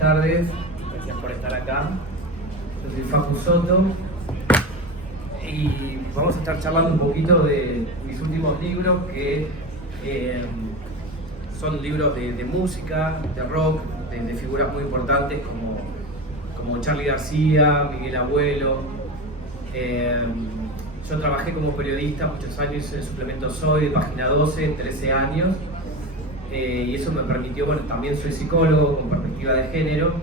tardes, gracias por estar acá. Yo soy Facu Soto y vamos a estar charlando un poquito de mis últimos libros que son libros de música, de rock, de figuras muy importantes como Charly García, Miguel Abuelo. Yo trabajé como periodista muchos años en Suplemento Soy, de Página 12, 13 años. Y eso me permitió, bueno, también soy psicólogo con perspectiva de género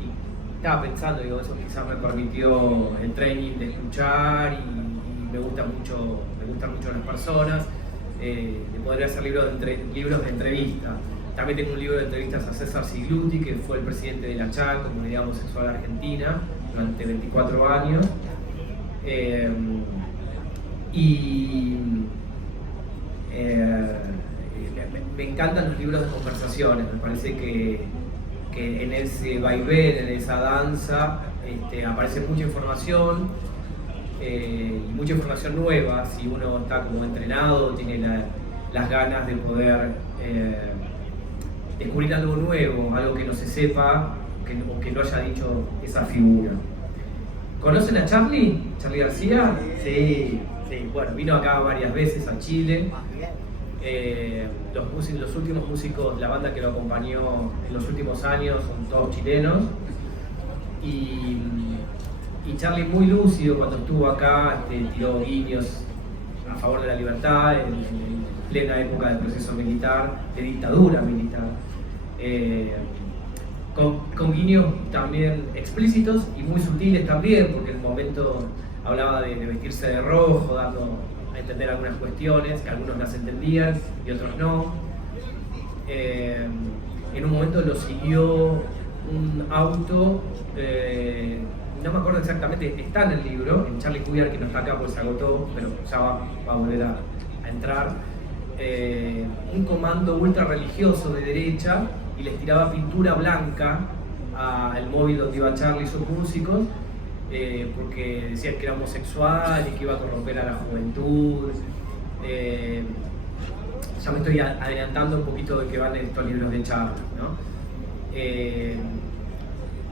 y estaba pensando, digo, eso quizás me permitió el training de escuchar y me gustan mucho las personas, de poder hacer libros de entrevista. También tengo un libro de entrevistas a César Sigluti, que fue el presidente de la CHAC, Comunidad Homosexual Argentina, durante 24 años. Me encantan los libros de conversaciones, me parece que en ese vaivén, en esa danza, aparece mucha información y mucha información nueva. Si uno está como entrenado, tiene las ganas de poder descubrir algo nuevo, algo que no se sepa o que no haya dicho esa figura. ¿Conocen a Charly? ¿Charly García? Sí. Bueno, vino acá varias veces a Chile. Los últimos músicos, la banda que lo acompañó en los últimos años son todos chilenos. Y Charly, muy lúcido cuando estuvo acá, tiró guiños a favor de la libertad en plena época del proceso militar, de dictadura militar. Con guiños también explícitos y muy sutiles también, porque en un momento hablaba de vestirse de rojo, dando a entender algunas cuestiones que algunos las entendían y otros no. En un momento lo siguió un auto, no me acuerdo exactamente, está en el libro, en Charly Cuyar, que no está acá porque se agotó, pero ya va a volver a entrar, un comando ultra religioso de derecha y les tiraba pintura blanca al móvil donde iba Charly y sus músicos, porque decían que era homosexual y que iba a corromper a la juventud. Ya me estoy adelantando un poquito de que van estos libros de Charly, ¿no?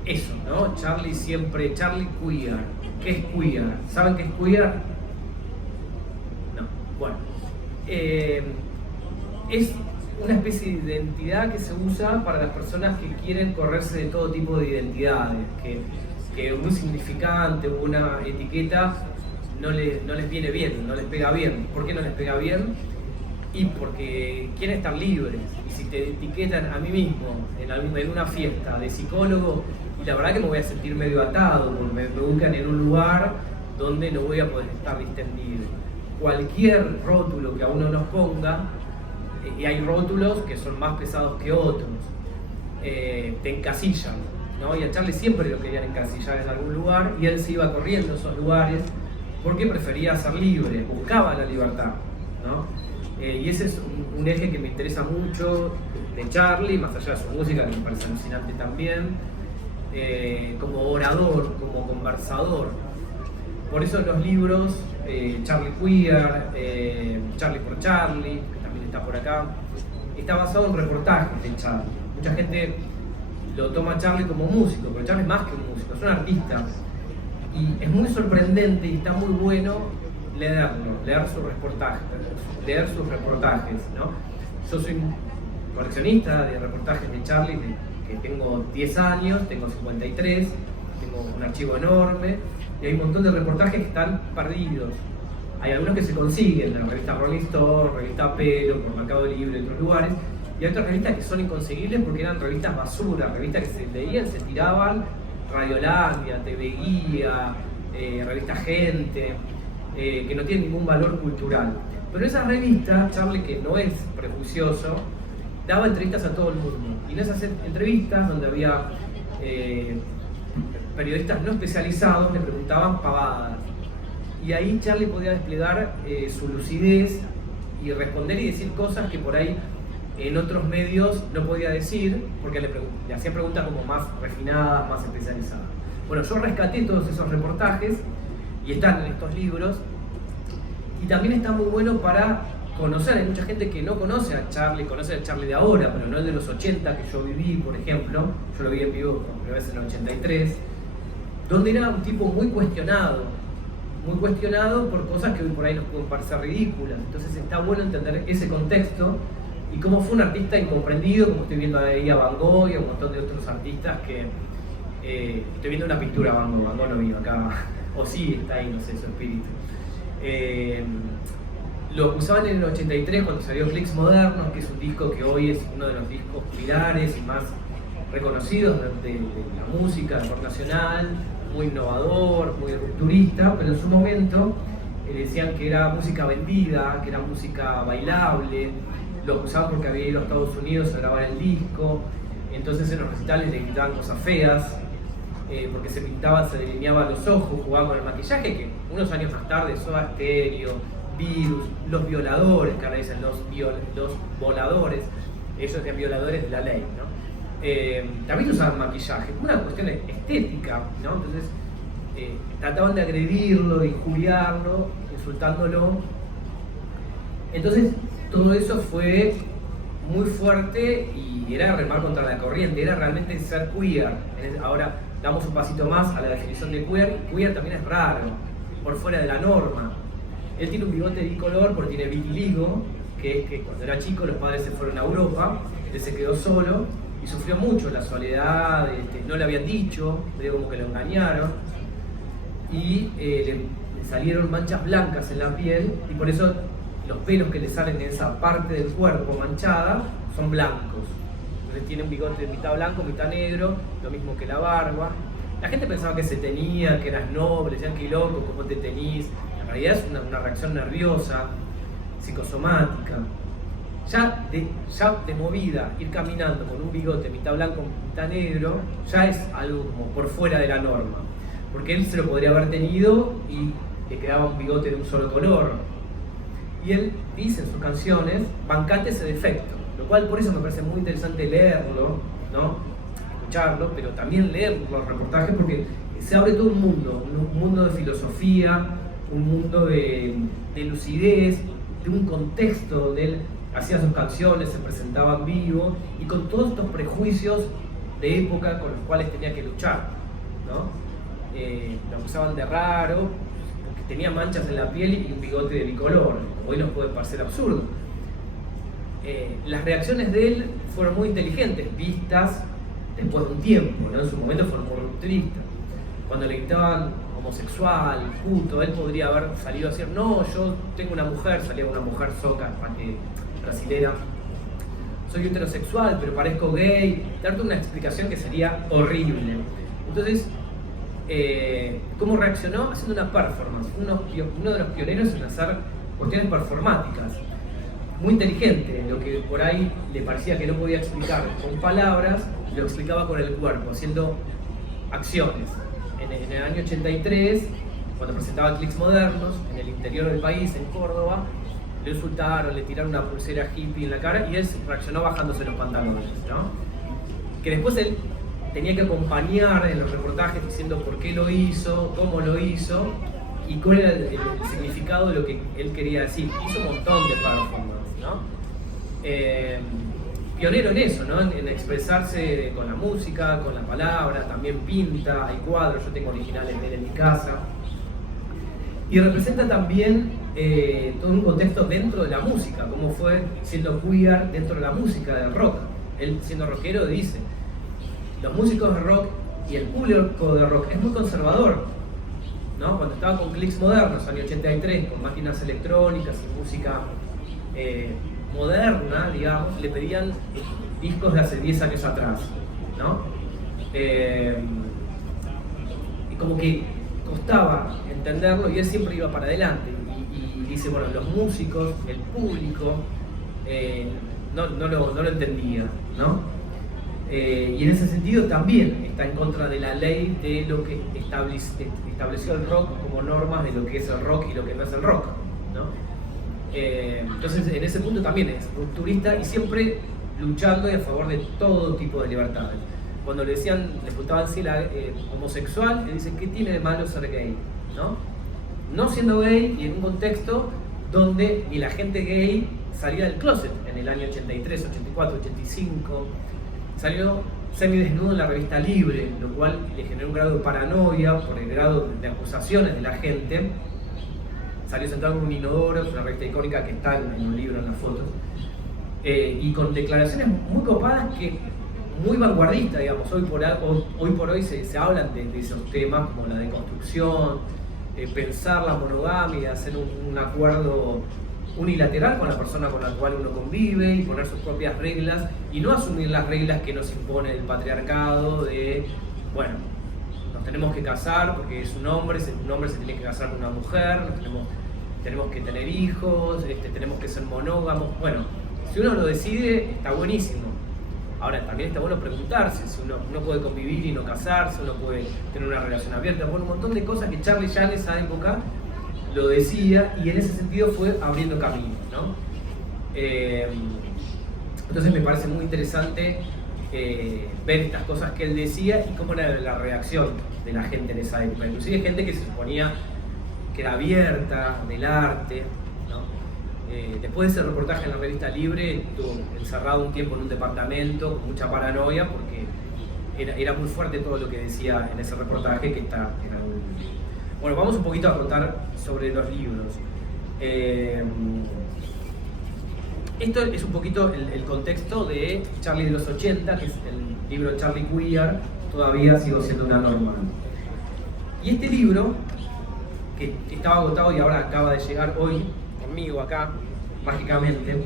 Eso, ¿no? Charly queer. ¿Qué es queer? ¿Saben qué es queer? No. Bueno. Es una especie de identidad que se usa para las personas que quieren correrse de todo tipo de identidades, que un significante o una etiqueta no les viene bien, no les pega bien. ¿Por qué no les pega bien? Y porque quieren estar libres. Y si te etiquetan a mí mismo en una fiesta de psicólogo, y la verdad que me voy a sentir medio atado, porque me buscan en un lugar donde no voy a poder estar distendido. Cualquier rótulo que a uno nos ponga, y hay rótulos que son más pesados que otros, te encasillan, ¿no? Y a Charly siempre lo querían encasillar en algún lugar y él se iba corriendo a esos lugares porque prefería ser libre, buscaba la libertad, ¿no? Y ese es un eje que me interesa mucho de Charly, más allá de su música, que me parece alucinante también, como orador, como conversador. Por eso en los libros, Charly Queer, Charly por Charly, que también está por acá, está basado en reportajes de Charly. Mucha gente lo toma a Charly como músico, pero Charly es más que un músico, es un artista. Y es muy sorprendente y está muy bueno leer sus reportajes, ¿no? Yo soy un coleccionista de reportajes de Charly, que tengo 10 años, tengo 53, tengo un archivo enorme, y hay un montón de reportajes que están perdidos. Hay algunos que se consiguen, en la revista Rolling Stone, revista Pelo, por Mercado Libre y otros lugares, y hay otras revistas que son inconseguibles porque eran revistas basura, revistas que se leían, se tiraban, Radiolandia, TV Guía, revista Gente, que no tienen ningún valor cultural. Pero esa revista, Charly, que no es prejuicioso, daba entrevistas a todo el mundo. Y en esas entrevistas, donde había periodistas no especializados, le preguntaban pavadas. Y ahí Charly podía desplegar su lucidez y responder y decir cosas que por ahí en otros medios no podía decir, porque le hacían preguntas como más refinadas, más especializadas. Bueno, yo rescaté todos esos reportajes y están en estos libros, y también está muy bueno para conocer. Hay mucha gente que no conoce a Charlie de ahora, pero no el de los 80 que yo viví, por ejemplo. Yo lo vi en vivo por primera vez en el 83, donde era un tipo muy cuestionado por cosas que hoy por ahí nos pueden parecer ridículas. Entonces está bueno entender ese contexto y cómo fue un artista incomprendido, como estoy viendo ahí a Van Gogh y a un montón de otros artistas que... estoy viendo una pintura Van Gogh no vino acá, o sí está ahí, no sé, su espíritu. Lo usaban en el 83 cuando salió Clics Modernos, que es un disco que hoy es uno de los discos pilares y más reconocidos de la música, del rock nacional, muy innovador, muy rupturista, pero en su momento decían que era música vendida, que era música bailable, lo usaban porque había ido a Estados Unidos a grabar el disco, entonces en los recitales le gritaban cosas feas, porque se pintaba, se delineaba los ojos, jugaba con el maquillaje, que unos años más tarde Soda Stereo, Virus, los violadores, que ahora dicen los voladores, ellos eran violadores de la ley, ¿no? También usaban maquillaje, una cuestión estética, ¿no? Entonces trataban de agredirlo, de injuriarlo, insultándolo. Entonces todo eso fue muy fuerte y era remar contra la corriente, era realmente ser queer. Ahora damos un pasito más a la definición de queer, y queer también es raro, por fuera de la norma. Él tiene un bigote bicolor porque tiene vitiligo, que es que cuando era chico los padres se fueron a Europa, él se quedó solo y sufrió mucho la soledad, no le habían dicho, medio como que lo engañaron, y le salieron manchas blancas en la piel, y por eso los pelos que le salen en esa parte del cuerpo manchada son blancos. Entonces tiene un bigote mitad blanco, mitad negro, lo mismo que la barba. La gente pensaba que se tenía, que eras noble, decían que loco, ¿cómo te tenís? En realidad es una reacción nerviosa, psicosomática. Ya de movida, ir caminando con un bigote mitad blanco, mitad negro, ya es algo como por fuera de la norma. Porque él se lo podría haber tenido y le quedaba un bigote de un solo color. Y él dice en sus canciones, bancate ese defecto. Lo cual por eso me parece muy interesante leerlo, ¿no? Escucharlo, pero también leer los reportajes porque se abre todo un mundo de filosofía, un mundo de lucidez, de un contexto donde él hacía sus canciones, se presentaba en vivo y con todos estos prejuicios de época con los cuales tenía que luchar, ¿no? Lo acusaban de raro, porque tenía manchas en la piel y un bigote de bicolor. Hoy nos puede parecer absurdo. Las reacciones de él fueron muy inteligentes, vistas después de un tiempo, ¿no? En su momento fueron muy rupturistas. Cuando le gritaban homosexual, puto, él podría haber salido a decir, no, yo tengo una mujer, salía una mujer soca, brasilera, soy heterosexual, pero parezco gay, darte una explicación que sería horrible. Entonces, ¿cómo reaccionó? Haciendo una performance, uno de los pioneros en hacer cuestiones performáticas. Muy inteligente, lo que por ahí le parecía que no podía explicar con palabras, lo explicaba con el cuerpo, haciendo acciones. En el año 83, cuando presentaba Clics Modernos, en el interior del país, en Córdoba, le insultaron, le tiraron una pulsera hippie en la cara y él reaccionó bajándose los pantalones, ¿no? Que después él tenía que acompañar en los reportajes diciendo por qué lo hizo, cómo lo hizo y cuál era el significado de lo que él quería decir. Hizo un montón de performance, ¿no? Pionero en eso, ¿no? En expresarse con la música, con la palabra, también pinta, hay cuadros, yo tengo originales de él en mi casa. Y representa también todo un contexto dentro de la música, como fue siendo queer dentro de la música del rock. Él siendo rockero dice, los músicos de rock y el público de rock es muy conservador, ¿no? Cuando estaba con Clics Modernos, año 83, con máquinas electrónicas y música moderna, digamos, le pedían discos de hace 10 años atrás, ¿no? Y como que costaba entenderlo y él siempre iba para adelante y dice, bueno, los músicos, el público no lo entendía, ¿no? Y en ese sentido también está en contra de la ley de lo que estableció el rock como normas de lo que es el rock y lo que no es el rock, ¿no? Entonces en ese punto también es rupturista y siempre luchando y a favor de todo tipo de libertades. Cuando le preguntaban si era homosexual, le dicen, ¿qué tiene de malo ser gay? ¿No? No siendo gay y en un contexto donde ni la gente gay salía del closet en el año 83, 84, 85. Salió semidesnudo en la revista Libre, lo cual le generó un grado de paranoia por el grado de acusaciones de la gente. Salió sentado en un inodoro, es una revista icónica que está en un libro, en las fotos, y con declaraciones muy copadas, muy vanguardistas, digamos. Hoy por hoy se hablan de esos temas como la deconstrucción, pensar la monogamia, hacer un acuerdo unilateral con la persona con la cual uno convive y poner sus propias reglas y no asumir las reglas que nos impone el patriarcado de, bueno, nos tenemos que casar porque es un hombre se tiene que casar con una mujer, tenemos que tener hijos, tenemos que ser monógamos. Bueno, si uno lo decide, está buenísimo. Ahora, también está bueno preguntarse si uno puede convivir y no casarse, uno puede tener una relación abierta, bueno, un montón de cosas que Charlie ya en esa época lo decía, y en ese sentido fue abriendo caminos, ¿no? Entonces me parece muy interesante ver estas cosas que él decía y cómo era la reacción de la gente en esa época. Inclusive gente que se suponía que era abierta del arte, ¿no? Después de ese reportaje en la revista Libre, estuvo encerrado un tiempo en un departamento con mucha paranoia porque era muy fuerte todo lo que decía en ese reportaje que era un... Bueno, vamos un poquito a contar sobre los libros. Esto es un poquito el contexto de Charlie de los 80, que es el libro Charlie Queer, todavía sigo siendo una norma. Y este libro, que estaba agotado y ahora acaba de llegar hoy conmigo acá, mágicamente,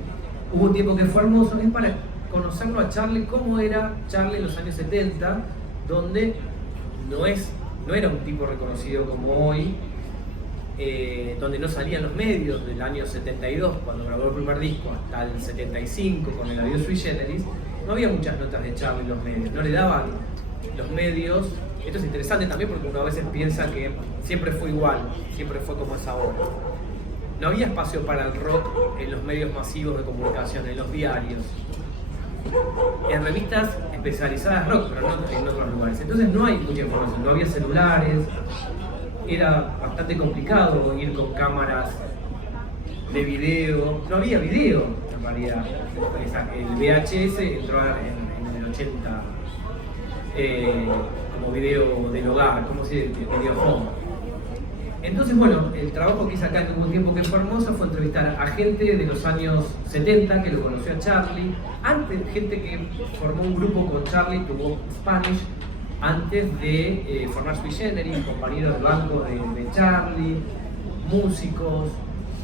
hubo un tiempo que fue hermoso, es para conocerlo a Charlie, cómo era Charlie en los años 70, donde no era un tipo reconocido como hoy, donde no salían los medios del año 72, cuando grabó el primer disco, hasta el 75, con el Adiós Sui Generis, no había muchas notas de Charlie en los medios, no le daban los medios. Esto es interesante también porque uno a veces piensa que siempre fue igual, siempre fue como es ahora. No había espacio para el rock en los medios masivos de comunicación, en los diarios, en revistas especializadas rock, pero no en otros lugares. Entonces no hay mucha información, no había celulares, era bastante complicado ir con cámaras de video, no había video en realidad. El VHS entró en el 80 como video del hogar, como si videojuego. Entonces, bueno, el trabajo que hice acá en un tiempo que fue hermoso fue entrevistar a gente de los años 70 que lo conoció a Charlie, antes, gente que formó un grupo con Charlie, tuvo Spanish, antes de formar Sui Generis, compañeros del banco de Charlie, músicos,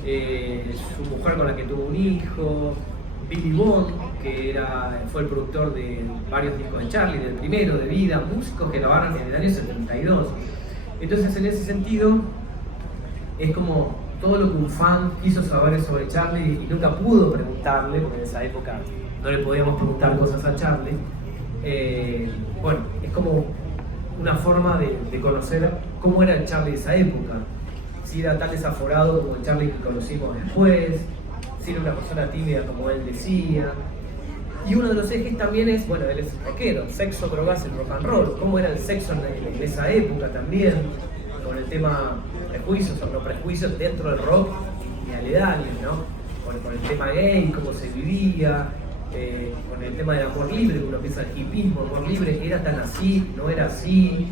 su mujer con la que tuvo un hijo, Billy Bond, que fue el productor de varios discos de Charlie, del primero, de Vida, músicos que grabaron en el año 72. Entonces, en ese sentido, es como todo lo que un fan quiso saber sobre Charlie y nunca pudo preguntarle, porque en esa época no le podíamos preguntar cosas a Charlie. Bueno, es como una forma de conocer cómo era el Charlie de esa época. Si era tan desaforado como el Charlie que conocimos después, si era una persona tímida como él decía. Y uno de los ejes también es, bueno, él es rockero, sexo, drogas, el rock and roll. ¿Cómo era el sexo en esa época también? Con el tema prejuicios o no prejuicios dentro del rock y aledaños, ¿no? Con el tema gay, cómo se vivía, con el tema del amor libre, uno piensa el hipismo, amor libre, era tan así, no era así.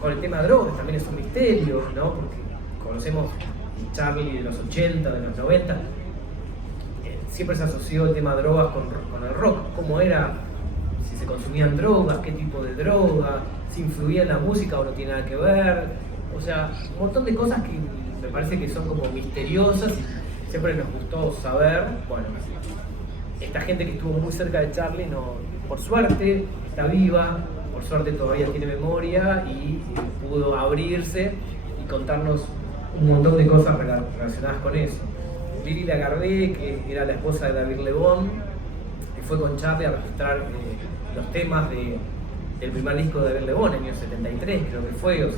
Con el tema de drogas también es un misterio, ¿no? Porque conocemos Charlie de los 80, de los 90, siempre se asoció el tema de drogas con el rock, cómo era, si se consumían drogas, qué tipo de droga, si influía en la música o no tiene nada que ver, o sea, un montón de cosas que me parece que son como misteriosas y siempre nos gustó saber. Bueno, esta gente que estuvo muy cerca de Charlie, por suerte está viva, por suerte todavía tiene memoria y pudo abrirse y contarnos un montón de cosas relacionadas con eso. Lili Lagardé, que era la esposa de David Lebón, que fue con Charlie a registrar los temas del primer disco de David Lebón en el año 73, creo que fue,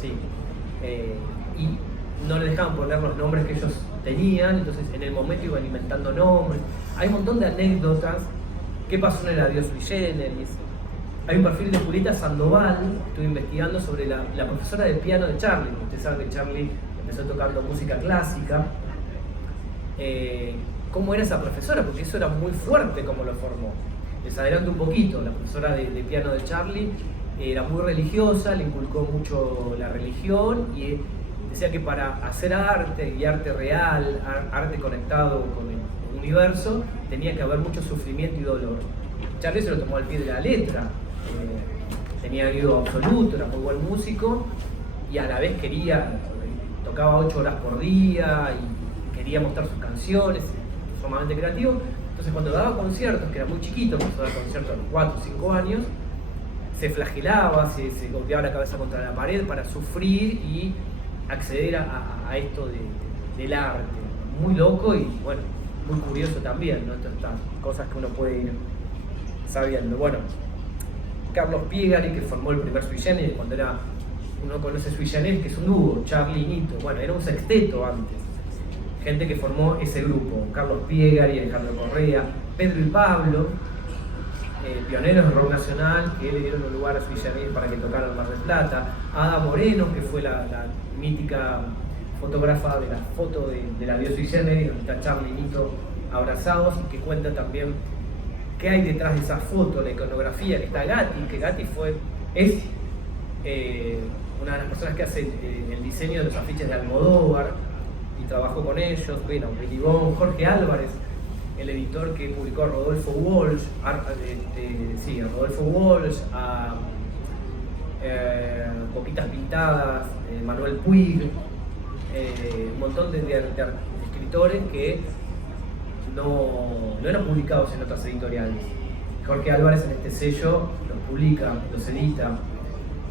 sí. Y no le dejaban poner los nombres que ellos tenían, entonces en el momento iban inventando nombres. Hay un montón de anécdotas. ¿Qué pasó en el Adiós Sui Generis? Hay un perfil de Julieta Sandoval, estuve investigando sobre la profesora de piano de Charlie. Usted sabe que Charlie empezó tocando música clásica cómo era esa profesora, porque eso era muy fuerte como lo formó. Les adelanto un poquito, la profesora de piano de Charlie era muy religiosa, le inculcó mucho la religión y decía que para hacer arte y arte real, arte conectado con el universo, tenía que haber mucho sufrimiento y dolor. Charlie se lo tomó al pie de la letra, tenía oído absoluto, era muy buen músico y a la vez tocaba 8 horas por día y quería mostrar sus canciones, sumamente creativo. Entonces cuando daba conciertos, que era muy chiquito, cuando daba conciertos a los 4 o 5 años, se flagelaba, se golpeaba la cabeza contra la pared para sufrir y acceder a esto del arte. Muy loco y bueno, muy curioso también, ¿no? Todas estas cosas que uno puede ir sabiendo. Bueno, Carlos Piegari, que formó el primer Sui Generis, uno conoce Sui Generis, que es un dúo, Charlie y Nito, bueno, era un sexteto antes. Gente que formó ese grupo, Carlos Piegari, Alejandro Correa, Pedro y Pablo, pioneros del rock nacional, que le dieron un lugar a Sui Generis para que tocaran en Mar del Plata, Ada Moreno, que fue la mítica fotógrafa de la foto de la Sui Generis, donde está Charlie y Nito abrazados, y que cuenta también qué hay detrás de esa foto, la iconografía, que está Gatti, que Gatti es una de las personas que hace el diseño de los afiches de Almodóvar, y trabajó con ellos, bueno, Willy Bon, Jorge Álvarez, el editor que publicó a Rodolfo Walsh, a Boquitas Pintadas, Manuel Puig, un montón de escritores que no eran publicados en otras editoriales. Jorge Álvarez en este sello los publica, los edita.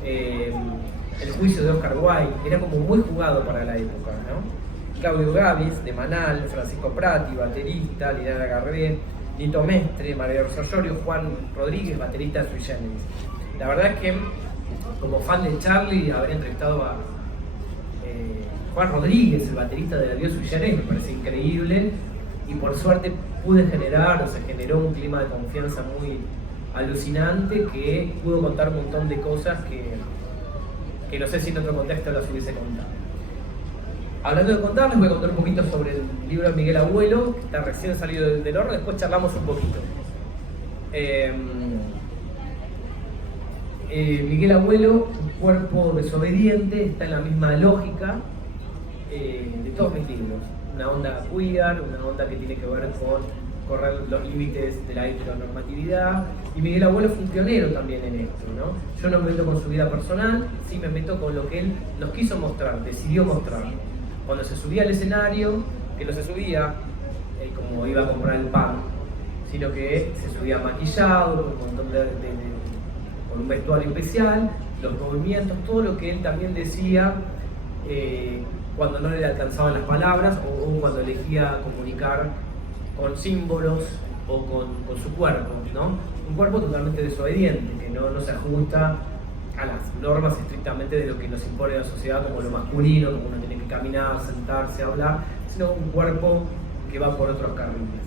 El juicio de Oscar Wilde era como muy jugado para la época, ¿no? Claudio Gavis, de Manal, Francisco Prati, baterista, Liliana Garbé, Nito Mestre, María Rosa Llorio, Juan Rodríguez, baterista de Sui Generis. La verdad es que, como fan de Charlie, haber entrevistado a Juan Rodríguez, el baterista de la Sui Generis, me parece increíble, y por suerte se generó un clima de confianza muy alucinante que pudo contar un montón de cosas que no sé si en otro contexto las hubiese contado. Hablando de contar, les voy a contar un poquito sobre el libro de Miguel Abuelo, que está recién salido del horno, después charlamos un poquito. Miguel Abuelo, un cuerpo desobediente, está en la misma lógica de todos mis libros. Una onda queer, una onda que tiene que ver con correr los límites de la heteronormatividad, y Miguel Abuelo fue un pionero también en esto, ¿no? Yo no me meto con su vida personal, sí me meto con lo que él nos quiso mostrar, decidió mostrar. Cuando se subía al escenario, que no se subía como iba a comprar el pan, sino que se subía maquillado, con un montón con un vestuario especial, los movimientos, todo lo que él también decía cuando no le alcanzaban las palabras o cuando elegía comunicar con símbolos o con su cuerpo, ¿no? Un cuerpo totalmente desobediente, que no se ajusta a las normas estrictamente de lo que nos impone la sociedad como lo masculino, como uno tiene que caminar, sentarse, hablar, sino un cuerpo que va por otros carriles.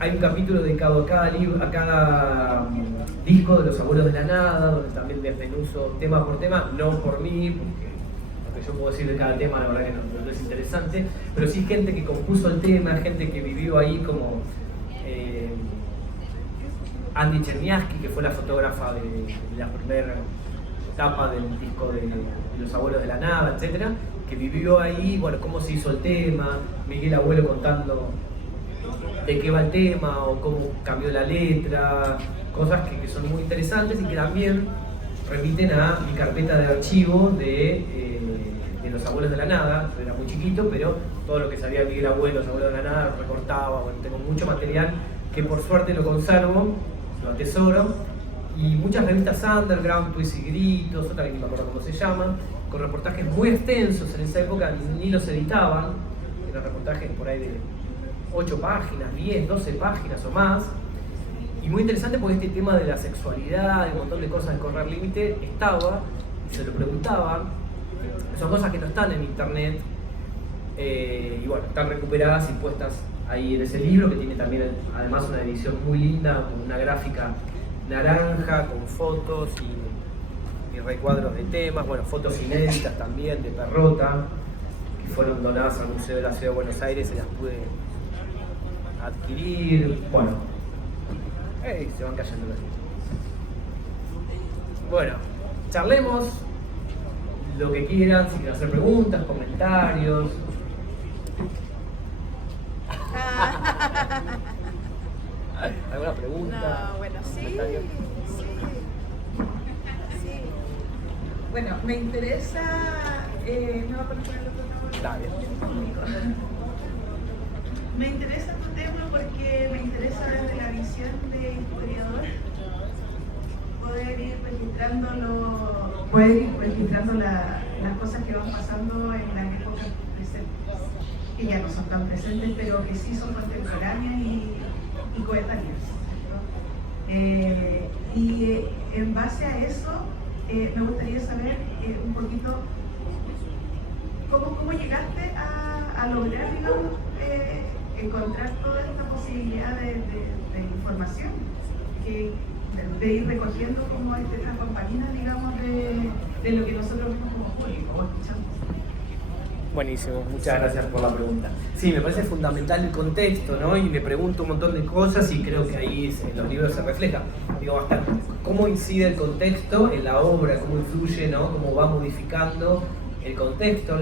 Hay un capítulo dedicado a cada disco de Los Abuelos de la Nada, donde también desmenuzo tema por tema, no por mí, porque lo que yo puedo decir de cada tema la verdad que no es interesante, pero sí gente que compuso el tema, gente que vivió ahí como Andy Cherniavsky, que fue la fotógrafa de la primera etapa del disco de Los Abuelos de la Nada, etc., que vivió ahí, bueno, cómo se hizo el tema, Miguel Abuelo contando de qué va el tema o cómo cambió la letra, cosas que son muy interesantes y que también remiten a mi carpeta de archivo de Los Abuelos de la Nada. Yo era muy chiquito, pero todo lo que sabía Miguel Abuelo, Los Abuelos de la Nada, lo recortaba, bueno, tengo mucho material que por suerte lo conservo, lo atesoro, y muchas revistas underground, Twist y Gritos, otra que ni me acuerdo cómo se llama, con reportajes muy extensos. En esa época ni los editaban, eran reportajes por ahí de 8 páginas, 10, 12 páginas o más, y muy interesante porque este tema de la sexualidad y un montón de cosas de correr límite estaba, y se lo preguntaban. Son cosas que no están en internet, y bueno, están recuperadas y puestas ahí en ese libro, que tiene también además una edición muy linda, con una gráfica naranja, con fotos y recuadros de temas, bueno, fotos inéditas también de Perrota, que fueron donadas al Museo de la Ciudad de Buenos Aires, se las pude adquirir. Bueno, se van cayendo los. Bueno, charlemos lo que quieran, si quieren hacer preguntas, comentarios. ¿Alguna pregunta? No, bueno, sí. Bueno, me interesa. ¿Me va a poner el otro nombre? Dale. Me interesa tu tema porque me interesa desde la visión de historiador poder ir registrando las cosas que van pasando en las épocas presentes, que ya no son tan presentes, pero que sí son contemporáneas y coetáneas, ¿no? Y en base a eso, me gustaría saber un poquito cómo llegaste a lograr, digamos, encontrar toda esta posibilidad de información, de ir recogiendo como estas compañías, digamos, de lo que nosotros vemos como público o escuchamos. Buenísimo, muchas gracias por la pregunta. Sí, me parece fundamental el contexto, ¿no? Y me pregunto un montón de cosas y creo que ahí en los libros se refleja. Digo, hasta cómo incide el contexto en la obra, cómo influye, ¿no? Cómo va modificando el contexto,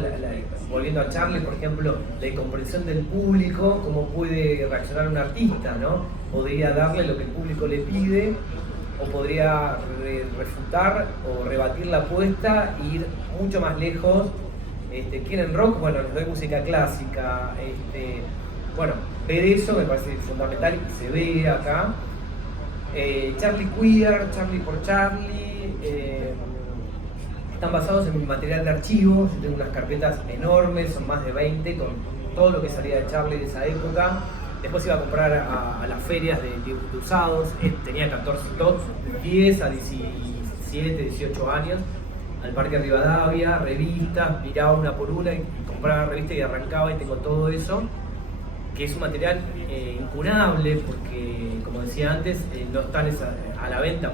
volviendo a Charlie, por ejemplo, la incomprensión del público, cómo puede reaccionar un artista, ¿no? Podría darle lo que el público le pide, o podría refutar o rebatir la apuesta e ir mucho más lejos. ¿Quieren rock? Bueno, les doy música clásica. Bueno, ver eso me parece fundamental y se ve acá. Charlie Queer, Charlie por Charlie, están basados en mi material de archivo. Yo tengo unas carpetas enormes, son más de 20, con todo lo que salía de Charlie de esa época. Después iba a comprar a las ferias de usados, tenía 14, 10 a 17, 18 años, al Parque Rivadavia, revistas, miraba una por una y compraba revistas y arrancaba y tengo todo eso, que es un material incurable porque, como decía antes, no están a la venta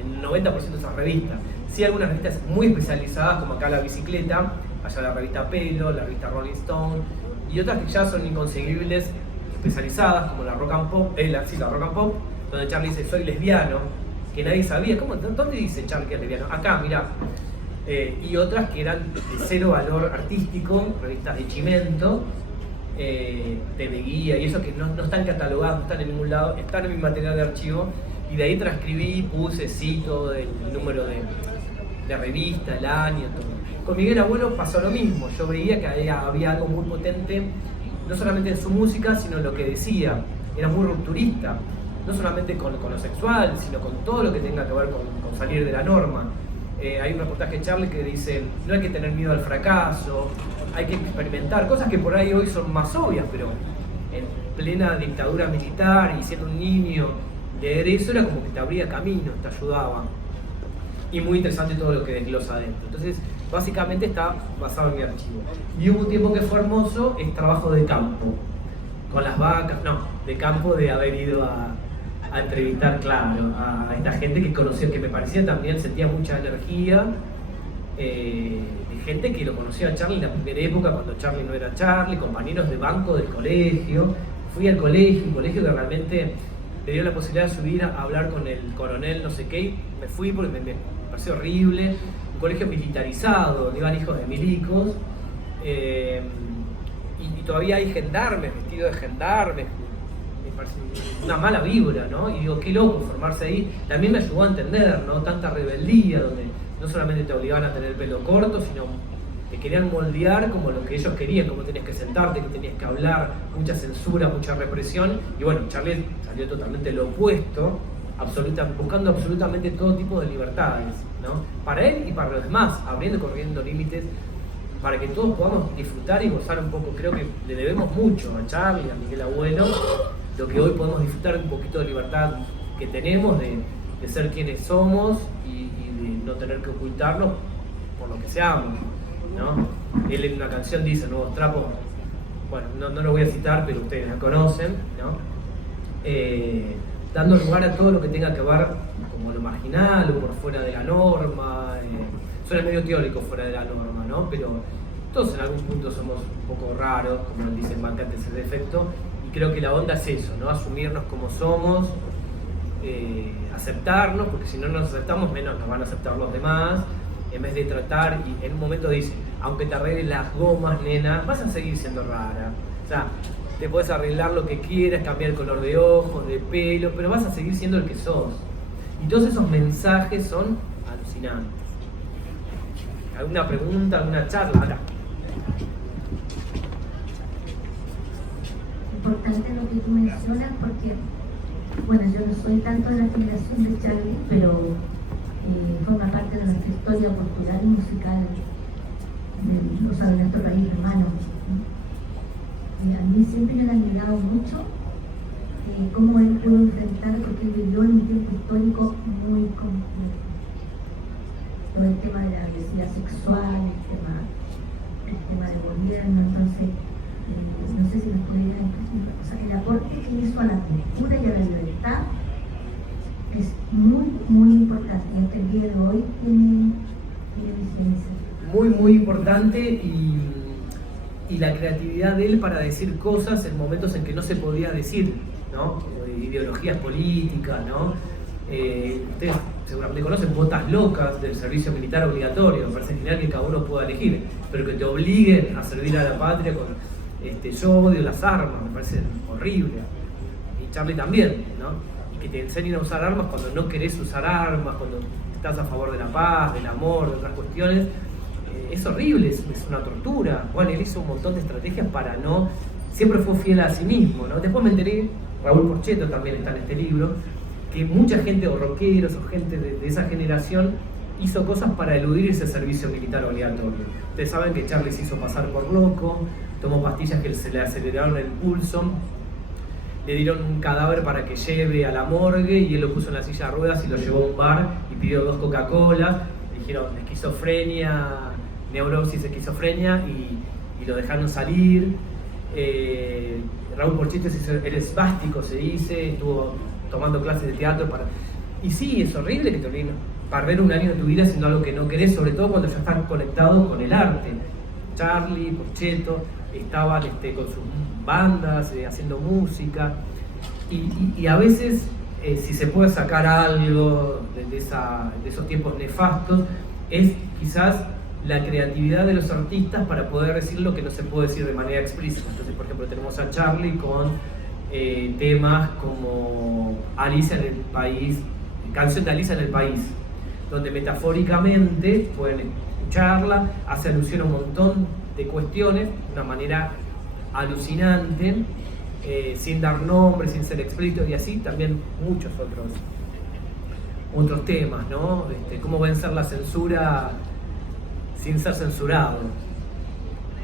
el 90% de esas revistas. Sí, algunas revistas muy especializadas, como acá La Bicicleta, allá la revista Pelo, la revista Rolling Stone, y otras que ya son inconseguibles, especializadas, como la Rock and Pop, la Rock and Pop, donde Charlie dice soy lesbiano, que nadie sabía. ¿Dónde dice Charlie que es lesbiano? Acá, mirá. Y otras que eran de cero valor artístico, revistas de Chimento, TV Guía, y eso que no están catalogadas, no están en ningún lado, están en mi material de archivo, y de ahí transcribí, puse, cito el número de revista, el año, todo. Con Miguel Abuelo pasó lo mismo, yo veía que había algo muy potente, no solamente en su música, sino en lo que decía. Era muy rupturista, no solamente con lo sexual, sino con todo lo que tenga que ver con salir de la norma. Hay un reportaje de Charlie que dice, no hay que tener miedo al fracaso, hay que experimentar, cosas que por ahí hoy son más obvias, pero en plena dictadura militar y siendo un niño, leer eso era como que te abría caminos, te ayudaba. Y muy interesante todo lo que desglosa adentro. Entonces, básicamente está basado en mi archivo. Y hubo un tiempo que fue hermoso, es trabajo de campo, con las vacas, de campo, de haber ido a entrevistar, claro, a esta gente que conocía, que me parecía también, sentía mucha energía, de gente que lo conocía a Charlie en la primera época, cuando Charlie no era Charlie, compañeros de banco del colegio. Fui al colegio, un colegio que realmente me dio la posibilidad de subir a hablar con el coronel no sé qué, y me fui porque me pareció horrible. Un colegio militarizado, donde iban hijos de milicos, y todavía hay gendarmes, vestidos de gendarmes. Me parece una mala vibra, ¿no? Y digo, qué loco formarse ahí. También me ayudó a entender, ¿no? Tanta rebeldía, donde no solamente te obligaban a tener el pelo corto, sino te querían moldear como lo que ellos querían, como tenías que sentarte, que tenías que hablar, mucha censura, mucha represión. Y bueno, Charlie salió totalmente lo opuesto, buscando absolutamente todo tipo de libertades, ¿no? Para él y para los demás, abriendo y corriendo límites, para que todos podamos disfrutar y gozar un poco. Creo que le debemos mucho a Charlie, a Miguel Abuelo, lo que hoy podemos disfrutar un poquito de libertad que tenemos, de ser quienes somos y de no tener que ocultarnos por lo que seamos, ¿no? Él en una canción dice, Nuevos Trapos, bueno, no lo voy a citar, pero ustedes la conocen, ¿no? Dando lugar a todo lo que tenga que ver como lo marginal o por fuera de la norma. Suena medio teórico fuera de la norma, ¿no? Pero todos en algún punto somos un poco raros, como dicen Bancantes el defecto, y creo que la onda es eso, ¿no? Asumirnos como somos, aceptarnos, porque si no nos aceptamos, menos nos van a aceptar los demás, en vez de tratar, y en un momento dice, aunque te arregles las gomas, nena, vas a seguir siendo rara. O sea, te puedes arreglar lo que quieras, cambiar el color de ojos, de pelo, pero vas a seguir siendo el que sos. Y todos esos mensajes son alucinantes. ¿Alguna pregunta, alguna charla? Acá. Importante lo que tú mencionas porque, bueno, yo no soy tanto de la generación de Charlie, pero forma parte de nuestra historia cultural y musical, o sea, de nuestro país hermano. A mí siempre me ha admirado mucho cómo él pudo enfrentar, porque él vivió en un tiempo histórico muy complejo. Todo el tema de la diversidad sexual, el tema del gobierno, entonces, no sé si nos pudiera decir, o sea, el aporte que hizo a la cultura y a la libertad es muy, muy importante. Y hasta el día de hoy tiene vigencia. Muy, muy importante y la creatividad de él para decir cosas en momentos en que no se podía decir, ¿no? Ideologías políticas, ¿no? Ustedes seguramente conocen botas locas del servicio militar obligatorio. Me parece genial que cada uno pueda elegir, pero que te obliguen a servir a la patria con yo odio las armas, me parece horrible. Y Charlie también, ¿no? Y que te enseñen a usar armas cuando no querés usar armas, cuando estás a favor de la paz, del amor, de otras cuestiones. Es horrible, es una tortura. Bueno, él hizo un montón de estrategias para no... Siempre fue fiel a sí mismo, ¿no? Después me enteré, Raúl Porchetto también está en este libro, que mucha gente, o rockeros, o gente de esa generación, hizo cosas para eludir ese servicio militar obligatorio. Ustedes saben que Charlie se hizo pasar por loco, tomó pastillas que se le aceleraron el pulso, le dieron un cadáver para que lleve a la morgue y él lo puso en la silla de ruedas y lo llevó a un bar y pidió 2 Coca-Colas. Le dijeron esquizofrenia, neurosis, esquizofrenia y lo dejaron salir. Raúl Porchetto el esvástico, se dice, estuvo tomando clases de teatro para... Y sí, es horrible que te olviden perder un año de tu vida haciendo algo que no querés, sobre todo cuando ya están conectados con el arte. Charlie, Porchetto, estaban con sus bandas, haciendo música, y a veces, si se puede sacar algo de esos tiempos nefastos, es quizás la creatividad de los artistas para poder decir lo que no se puede decir de manera explícita. Entonces, por ejemplo, tenemos a Charlie con temas como Alicia en el País, canción de Alicia en el País, donde metafóricamente pueden escucharla, hace alusión a un montón de cuestiones de una manera alucinante, sin dar nombres, sin ser explícito, y así también muchos otros temas, ¿no? Cómo vencer la censura sin ser censurado.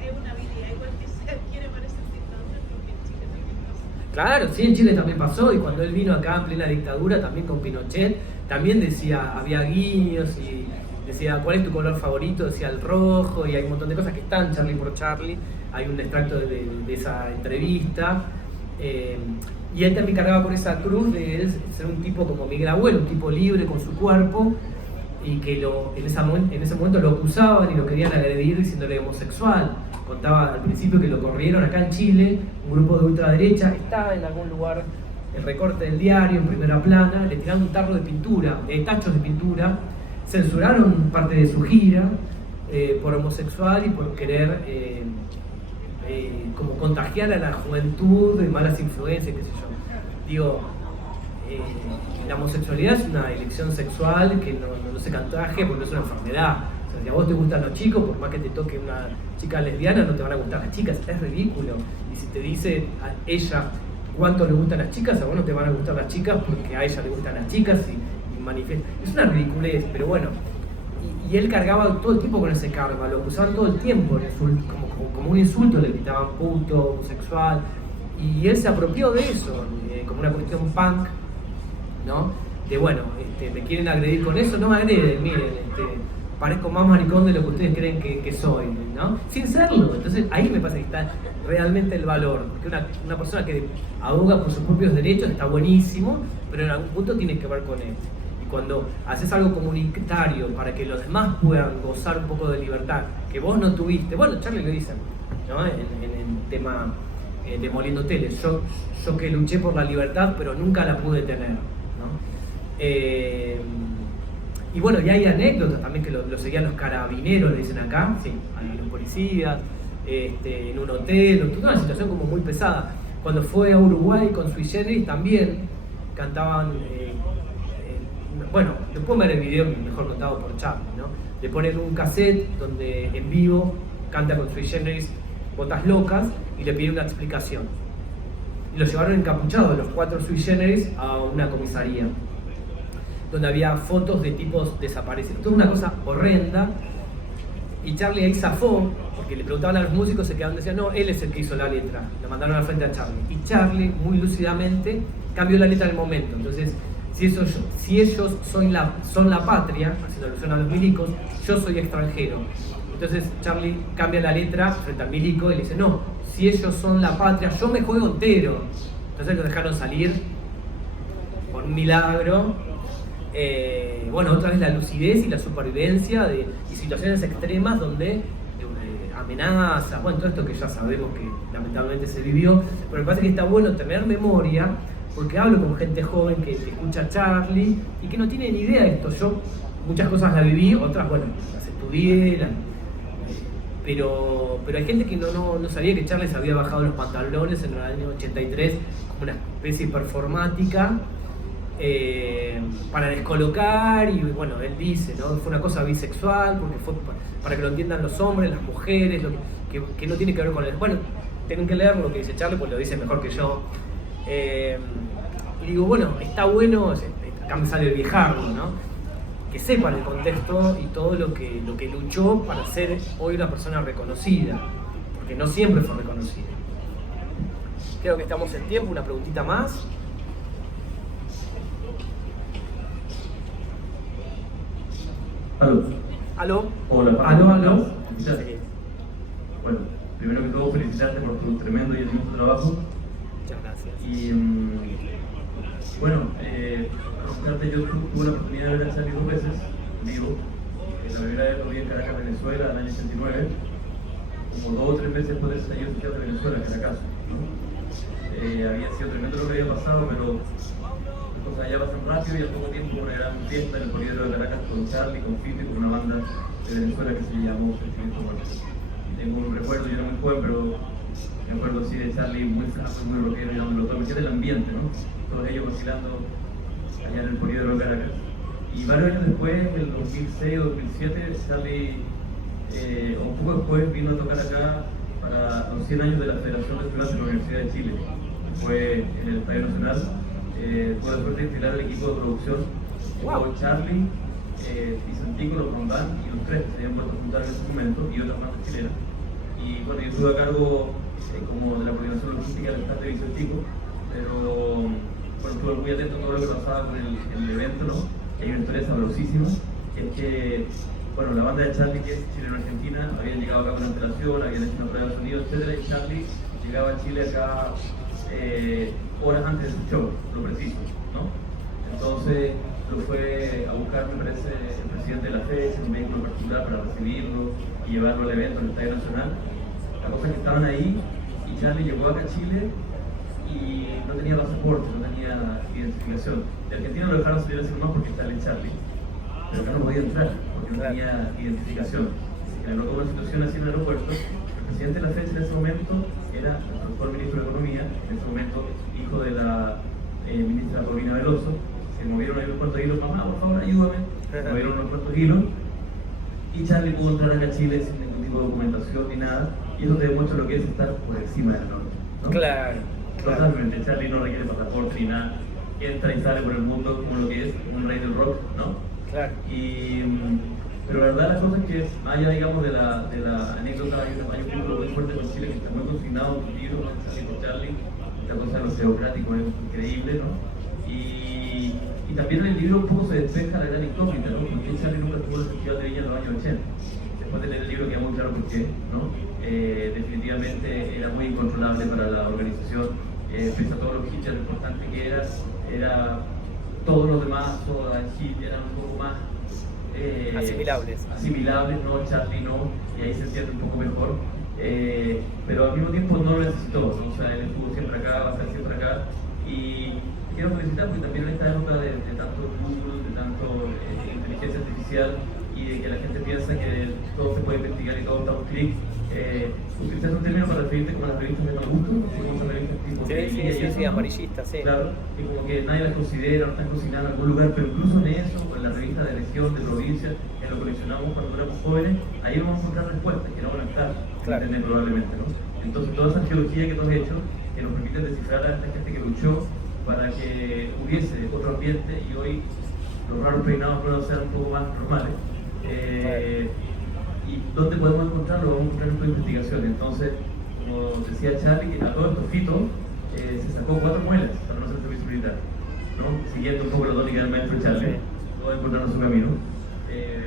Es una habilidad, igual que se quiere parecer dictadura, porque en Chile también pasó. Claro, sí, en Chile también pasó, y cuando él vino acá en plena dictadura, también con Pinochet, también decía, había guiños y decía, ¿cuál es tu color favorito? Decía el rojo, y hay un montón de cosas que están Charlie por Charlie. Hay un extracto de esa entrevista. Y él también cargaba con esa cruz de él ser un tipo como Miguel Abuelo, un tipo libre con su cuerpo, y que en ese momento lo acusaban y lo querían agredir diciéndole homosexual. Contaba al principio que lo corrieron acá en Chile, un grupo de ultraderecha, está en algún lugar el recorte del diario en primera plana, le tiraron un tarro de pintura, tachos de pintura, censuraron parte de su gira por homosexual y por querer como contagiar a la juventud de malas influencias, qué sé yo. Digo, la homosexualidad es una elección sexual que no se contagia porque es una enfermedad. O sea, si a vos te gustan los chicos, por más que te toque una chica lesbiana, no te van a gustar las chicas, es ridículo. Y si te dice a ella cuánto le gustan las chicas, a vos no te van a gustar las chicas porque a ella le gustan las chicas y manifiesta. Es una ridiculez, pero bueno. Y él cargaba todo el tiempo con ese karma, lo acusaban todo el tiempo, como un insulto, le gritaban puto, homosexual, y él se apropió de eso, como una cuestión punk, ¿no? De bueno, me quieren agredir con eso, no me agreden, miren, parezco más maricón de lo que ustedes creen que soy, ¿no? Sin serlo. Entonces ahí me parece que está realmente el valor, porque una persona que aboga por sus propios derechos está buenísimo, pero en algún punto tiene que ver con él. Y cuando haces algo comunitario para que los demás puedan gozar un poco de libertad, que vos no tuviste, bueno, Charlie lo dice, ¿no? En el tema Demoliendo Hoteles, yo que luché por la libertad, pero nunca la pude tener, ¿no? Y bueno, y hay anécdotas también que lo seguían los carabineros, le dicen acá, sí, a los policías, en un hotel, toda una situación como muy pesada. Cuando fue a Uruguay con Sui Generis también cantaban, bueno, lo pueden ver el video mejor contado por Charlie, ¿no? Le ponen un cassette donde en vivo canta con Sui Generis Botas Locas y le piden una explicación. Y lo llevaron encapuchados los 4 Sui Generis a una comisaría donde había fotos de tipos desaparecidos. Toda una cosa horrenda. Y Charlie ahí zafó, porque le preguntaban a los músicos, se quedaban y decían, no, él es el que hizo la letra. La mandaron al frente a Charlie. Y Charlie, muy lúcidamente, cambió la letra en el momento. Entonces, si ellos son la patria, haciendo alusión a los milicos, yo soy extranjero. Entonces Charlie cambia la letra frente al milico y le dice, no, si ellos son la patria, yo me juego entero. Entonces lo dejaron salir por un milagro. Bueno, otra vez la lucidez y la supervivencia y situaciones extremas donde amenazas, bueno, todo esto que ya sabemos que lamentablemente se vivió, pero me parece que está bueno tener memoria, porque hablo con gente joven que escucha a Charlie y que no tiene ni idea de esto. Yo muchas cosas las viví, otras, bueno, las estudié, pero hay gente que no sabía que Charlie se había bajado los pantalones en el año 83 como una especie de performática para descolocar, y bueno, él dice, ¿no? Fue una cosa bisexual, porque fue para que lo entiendan los hombres, las mujeres, que no tiene que ver con el... Bueno, tienen que leer lo que dice Charlie, porque lo dice mejor que yo. Y digo, bueno, está bueno, acá me sale el viejardo, ¿no? Que sepan el contexto y todo lo que luchó para ser hoy una persona reconocida, porque no siempre fue reconocida. Creo que estamos en tiempo, una preguntita más. Aló. ¿Aló? Hola. ¿Aló? Sí. Bueno, primero que todo felicitarte por tu tremendo y hermoso trabajo. Muchas gracias. Y bueno, contarte, yo tuve la oportunidad de ver a Charlie 2 veces en vivo. La primera vez lo vi en Caracas, Venezuela, en el año 89, como 2 o 3 meses después del estallido social de Venezuela, en Caracas, ¿no? Había sido tremendo lo que había pasado, pero las cosas ya pasan rápido, y al poco tiempo una gran fiesta en el Poliedro de Caracas con Charlie, con Fifi, con una banda de Venezuela que se llamó Sentimiento Muerto. Tengo un recuerdo, yo era muy joven, pero me acuerdo así de Charlie muy flaco, muy rockero, llamándolo todo, me quedé del ambiente, ¿no? Todos ellos vacilando allá en el Poliedro de Caracas. Y varios años después, en el 2006 o 2007, Charlie, un poco después, vino a tocar acá para los 100 años de la Federación de Estudiantes de la Universidad de Chile. Fue en el Estadio Nacional. Tuve la suerte de integrar el equipo de producción. Wow. Charlie, Vicentico, los Rondán y los 3 que se habían vuelto a juntar en ese momento, y otras bandas chilenas. Y bueno, yo estuve a cargo como de la coordinación logística del stand de Vicentico, pero bueno, estuve muy atento a todo lo que pasaba con el evento, ¿no? Hay una historia sabrosísima, es que bueno, la banda de Charlie, que es chileno-argentina, habían llegado acá con antelación, habían hecho una prueba de sonido, etc. Y Charlie llegaba a Chile acá horas antes de su show, lo preciso, ¿no? Entonces lo fue a buscar, me parece, el presidente de la FES en un vehículo particular para recibirlo y llevarlo al evento en el Estadio Nacional. La cosa es que estaban ahí y Charlie llegó acá a Chile y no tenía pasaporte, no tenía identificación. De Argentina lo dejaron salir así nomás porque está el Charlie, pero acá no podía entrar porque no tenía identificación. Se generó toda una situación así en el aeropuerto. El presidente de la FES en ese momento era el actual ministro de Economía, en ese momento hijo de la ministra Robina Veloso. Se movieron al aeropuerto de Hilo, mamá, por favor, ayúdame. Se movieron al aeropuerto de Hilo y Charlie pudo entrar acá a Chile sin ningún tipo de documentación ni nada. Y eso te demuestra lo que es estar por encima de la norma, ¿no? Claro. Totalmente, Charlie no requiere pasaporte ni nada, entra y sale por el mundo como lo que es un rey del rock, ¿no? Claro. Pero la verdad, las cosas es que, más allá, digamos, de la anécdota, hay un vínculo muy fuerte con Chile que está muy consignado en tu libro, con Charlie, esta cosa de lo geográfico es increíble, ¿no? Y también en el libro un poco se despeja la gran incógnita, ¿no? Porque Charlie nunca tuvo el Festival de Viña en los años 80. Después de leer el libro queda muy claro por qué, ¿no? Definitivamente era muy incontrolable para la organización, pese a todo lo importante que era todos los demás, Soda, Hit, eran un poco más asimilables, no, Charlie no, y ahí se entiende un poco mejor. Pero al mismo tiempo no lo necesitó, ¿no? O sea, él estuvo siempre acá, va a estar siempre acá, y quiero felicitar porque también en esta época de tanto Google, de tanto inteligencia artificial y de que la gente piensa que todo se puede investigar y todo está a un clic, utilizaste un término para referirte como a las revistas de mal gusto, como esas revistas tipo sí, amarillistas, sí. Claro, y como que nadie las considera, no están consignadas en algún lugar, pero incluso en eso, o en la revista de región, de provincia, que lo coleccionamos cuando éramos jóvenes, ahí vamos a encontrar respuestas que no van a estar, claro, probablemente, ¿no? Entonces toda esa arqueología que tú has hecho, que nos permite descifrar a esta gente que luchó para que hubiese otro ambiente y hoy los raros peinados puedan ser un poco más normales. ¿Y dónde podemos encontrarlo? Vamos a encontrar en tu investigación. Entonces, como decía Charlie, que a todo esto Fito se sacó 4 muelas para no ser servicio militar, ¿no? Siguiendo un poco la tónica del maestro Charlie, todo encontrando su camino. En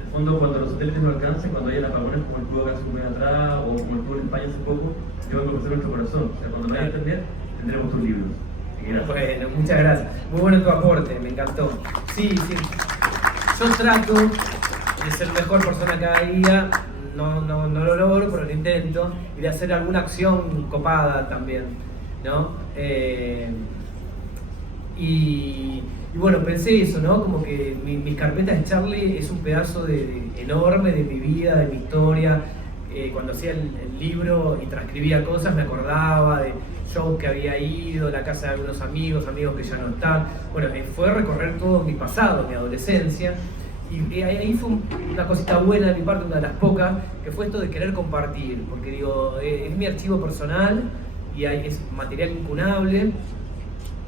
el fondo, cuando los satélites no alcancen, cuando hayan apagones como el que hubo acá hace un mes atrás, o como el que hubo en España hace poco, yo vengo a conocer nuestro corazón. O sea, cuando no haya internet, tendremos tus libros. Bueno, muchas gracias. Muy bueno tu aporte, me encantó. Sí. Yo trato de ser mejor persona cada día, no lo logro, pero lo intento, y de hacer alguna acción copada también, ¿no? Y bueno, pensé eso, ¿no? Como que mis carpetas de Charlie es un pedazo enorme de mi vida, de mi historia. Cuando hacía el libro y transcribía cosas, me acordaba de shows que había ido, la casa de algunos amigos que ya no están. Bueno, fue recorrer todo mi pasado, mi adolescencia. Y ahí fue una cosita buena de mi parte, una de las pocas, que fue esto de querer compartir. Porque digo, es mi archivo personal y es material incunable.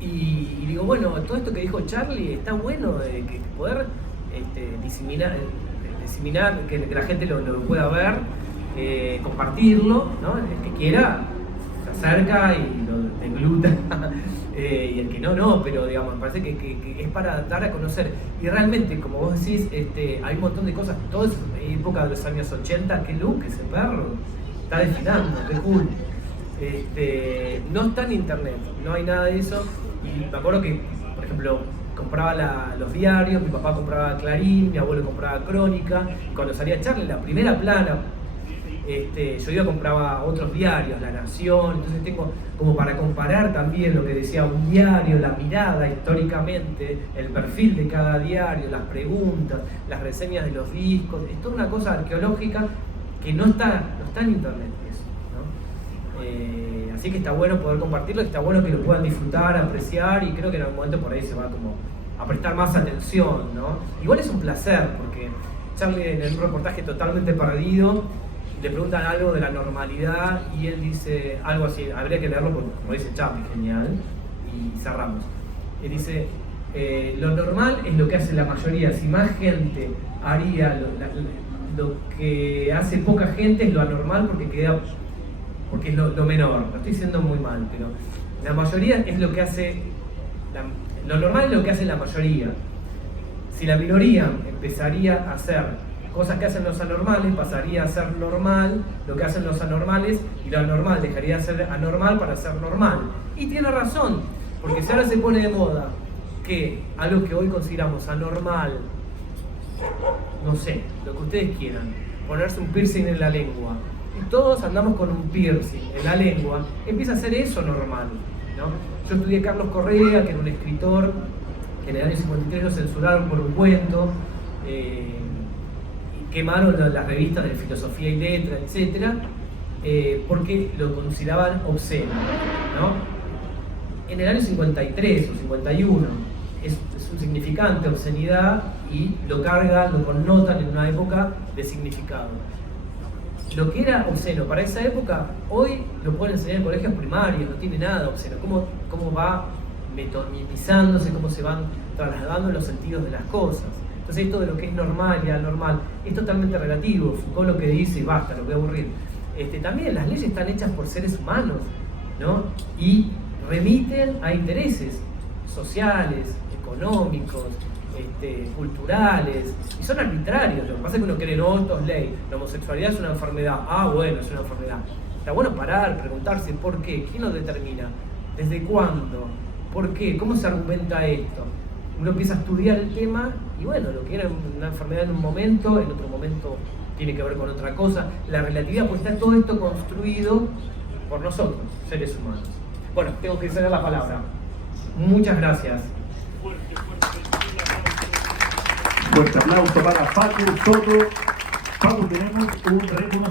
Y digo, bueno, todo esto que dijo Charlie está bueno de que poder diseminar, que la gente lo pueda ver, compartirlo, ¿no? El que quiera se acerca y lo degluta, y el que no, pero digamos, me parece que es para dar a conocer. Y realmente, como vos decís, hay un montón de cosas, toda esa época de los años 80, qué look ese perro, está desfilando, qué cool. No está en internet, no hay nada de eso. Y me acuerdo que, por ejemplo, compraba los diarios, mi papá compraba Clarín, mi abuelo compraba Crónica, y cuando salía Charlie, la primera plana, yo iba a compraba otros diarios, La Nación, entonces tengo como para comparar también lo que decía un diario, la mirada históricamente, el perfil de cada diario, las preguntas, las reseñas de los discos, es toda una cosa arqueológica que no está en internet eso, ¿no? Así que está bueno poder compartirlo, está bueno que lo puedan disfrutar, apreciar, y creo que en algún momento por ahí se va como a prestar más atención, ¿no? Igual es un placer, porque Charlie en un reportaje totalmente perdido, le preguntan algo de la normalidad y él dice algo así, habría que leerlo porque, como dice Charlie, genial, y cerramos. Él dice, lo normal es lo que hace la mayoría, si más gente haría lo que hace poca gente es lo anormal porque es lo menor. Lo estoy diciendo muy mal, pero la mayoría es lo que hace, lo normal es lo que hace la mayoría. Si la minoría empezaría a hacer cosas que hacen los anormales, pasaría a ser normal lo que hacen los anormales, y lo anormal dejaría de ser anormal para ser normal. Y tiene razón, porque si ahora se pone de moda que algo que hoy consideramos anormal, no sé, lo que ustedes quieran, ponerse un piercing en la lengua, y todos andamos con un piercing en la lengua, empieza a ser eso normal, ¿no? Yo estudié Carlos Correa, que era un escritor que en el año 53 lo censuraron por un cuento, quemaron las revistas de filosofía y letra, etc., porque lo consideraban obsceno, ¿no? En el año 53 o 51 es un significante obscenidad y lo connotan en una época de significado. Lo que era obsceno para esa época, hoy lo pueden enseñar en colegios primarios, no tiene nada obsceno. Cómo va metodimizándose, cómo se van trasladando los sentidos de las cosas. Entonces esto de lo que es normal y anormal es totalmente relativo. Foucault lo que dice, y basta, lo voy a aburrir. También las leyes están hechas por seres humanos, ¿no? Y remiten a intereses sociales, económicos, culturales, y son arbitrarios. Lo que pasa es que uno cree, no, esto es ley, la homosexualidad es una enfermedad. Ah, bueno, es una enfermedad. Está bueno parar, preguntarse por qué, quién lo determina, desde cuándo, por qué, cómo se argumenta esto. Uno empieza a estudiar el tema y bueno, lo que era una enfermedad en un momento, en otro momento tiene que ver con otra cosa. La relatividad, pues está todo esto construido por nosotros, seres humanos. Bueno, tengo que ceder la palabra. Muchas gracias. Fuerte aplauso para Facu Soto. Facu, tenemos un reconocimiento.